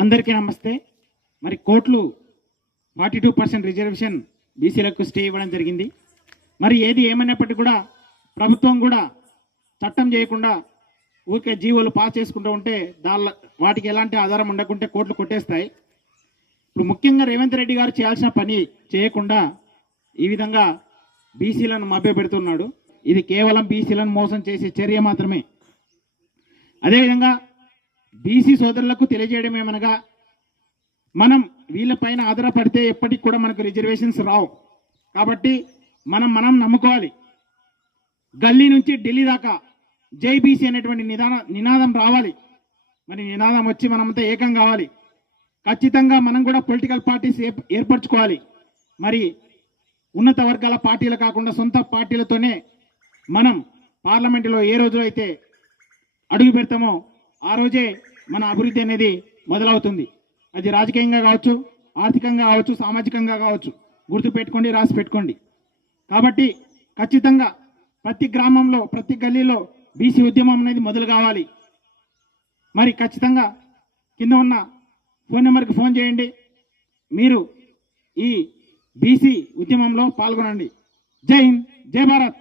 అందరికీ నమస్తే. మరి కోర్టులు 42% రిజర్వేషన్ బీసీలకు స్టే ఇవ్వడం జరిగింది. మరి ఏది ఏమైనప్పటికీ కూడా ప్రభుత్వం కూడా చట్టం చేయకుండా ఊరికే జీవోలు పాస్ చేసుకుంటూ ఉంటే వాటికి ఎలాంటి ఆధారం ఉండకుంటే కోర్టులు కొట్టేస్తాయి. ఇప్పుడు ముఖ్యంగా రేవంత్ రెడ్డి గారు చేయాల్సిన పని చేయకుండా ఈ విధంగా బీసీలను మభ్యపెడుతున్నాడు. ఇది కేవలం బీసీలను మోసం చేసే చర్య మాత్రమే. అదేవిధంగా బీసీ సోదరులకు తెలియజేయడం ఏమనగా, మనం వీళ్ళపైన ఆధారపడితే ఎప్పటికి కూడా మనకు రిజర్వేషన్స్ రావు. కాబట్టి మనం నమ్ముకోవాలి. గల్లీ నుంచి ఢిల్లీ దాకా జై బీసీ అనేటువంటి నినాదం రావాలి. మరి నినాదం వచ్చి మనమంతా ఏకం కావాలి. ఖచ్చితంగా మనం కూడా పొలిటికల్ పార్టీస్ ఏర్పరచుకోవాలి. మరి ఉన్నత వర్గాల పార్టీలు కాకుండా సొంత పార్టీలతోనే మనం పార్లమెంటులో ఏ రోజు అయితే అడుగు పెడతామో ఆ రోజే మన అభివృద్ధి అనేది మొదలవుతుంది. అది రాజకీయంగా కావచ్చు, ఆర్థికంగా కావచ్చు, సామాజికంగా కావచ్చు. గుర్తుపెట్టుకోండి, రాసి పెట్టుకోండి. కాబట్టి ఖచ్చితంగా ప్రతి గ్రామంలో, ప్రతి గల్లీలో బీసీ ఉద్యమం అనేది మొదలు కావాలి. మరి ఖచ్చితంగా కింద ఉన్న ఫోన్ నెంబర్కి ఫోన్ చేయండి. మీరు ఈ బీసీ ఉద్యమంలో పాల్గొనండి. జై హింద్, జై భారత్.